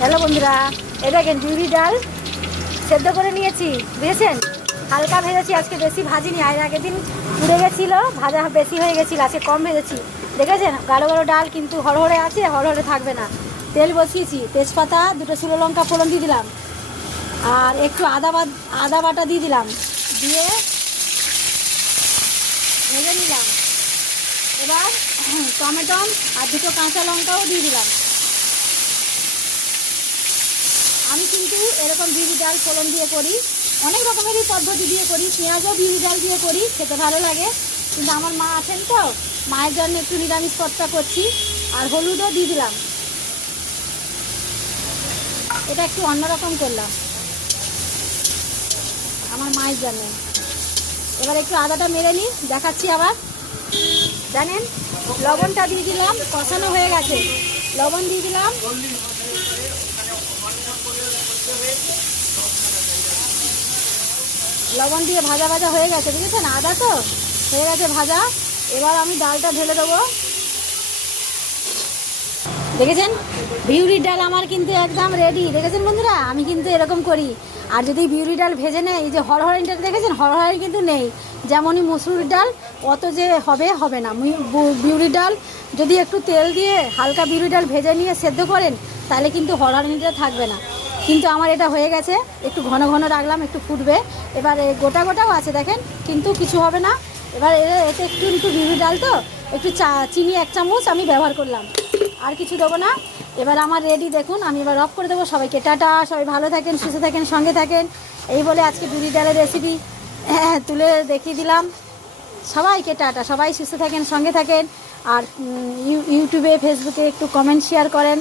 Hello বন্ধুরা, এই দেখেন বিউলি ডাল সেদ্ধ করে নিয়েছি, বুঝেছেন। হালকা ভেজেছি, আজকে বেশি ভাজিনি। আর আগের দিন পুড়ে গেছিলো, ভাজা বেশি হয়ে গেছিলো, আজকে কম ভেজেছি। দেখেছেন গাঢ় গাঢ় ডাল, কিন্তু হরহরে আছে, হরহরে থাকবে না। তেল বসিয়েছি, তেজপাতা, দুটো শুকনো লঙ্কা ফোড়ন দিয়ে দিলাম, আর একটু আদা বাটা দিয়ে দিলাম, দিয়ে ভেজে নিলাম। এবার টমেটো আর দুটো কাঁচা লঙ্কাও দিয়ে দিলাম। আমি কিন্তু এরকম বিউলি ডাল ফোড়ন দিয়ে করি, অনেক রকমেরই পদ্ধতি দিয়ে করি, পেঁয়াজও বিউলি ডাল দিয়ে করি, খেতে ভালো লাগে। কিন্তু আমার মা আছেন তো, মায়ের জন্য একটু নিরামিষ পদটা করছি। আর হলুদও দিয়ে দিলাম, এটা একটু অন্যরকম করলাম আমার মায়ের জন্য। এবার একটু আদাটা মেরে নিই, দেখাচ্ছি আবার। জানেন, লবণটা দিয়ে দিলাম, কষানো হয়ে গেছে, লবণ দিয়ে দিলাম। লবণ দিয়ে ভাজা ভাজা হয়ে গেছে, বুঝেছেন, আদা তো হয়ে গেছে ভাজা। এবার আমি ডালটা ঢেলে দেবো। দেখেছেন বিউলির ডাল আমার কিন্তু একদম রেডি। দেখেছেন বন্ধুরা, আমি কিন্তু এরকম করি। আর যদি বিউলি ডাল ভেজে নেয়, এই যে হরহরিটা দেখেছেন, হরহরি কিন্তু নেই, যেমনই মসুর ডাল অত যে হবে না। বিউলি ডাল যদি একটু তেল দিয়ে হালকা বিউলি ডাল ভেজে নিয়ে সেদ্ধ করেন, তাহলে কিন্তু হরহরিটা থাকবে না। কিন্তু আমার এটা হয়ে গেছে, একটু ঘন ঘন রাখলাম, একটু ফুটবে। এবার গোটা গোটাও আছে দেখেন, কিন্তু কিছু হবে না। এবার এতে একটু বিউলি ডাল তো, একটু চিনি 1 চামচ আমি ব্যবহার করলাম, আর কিছু দেবো না। এবার আমার রেডি, দেখুন। আমি এবার অফ করে দেবো। সবাইকে টাটা, সবাই ভালো থাকেন, সুস্থ থাকেন, সঙ্গে থাকেন। এই বলে আজকে বিউলি ডালের রেসিপি তুলে দেখিয়ে দিলাম। সবাইকে টাটা, সবাই সুস্থ থাকেন, সঙ্গে থাকেন। আর ইউটিউবে, ফেসবুকে একটু কমেন্ট শেয়ার করেন।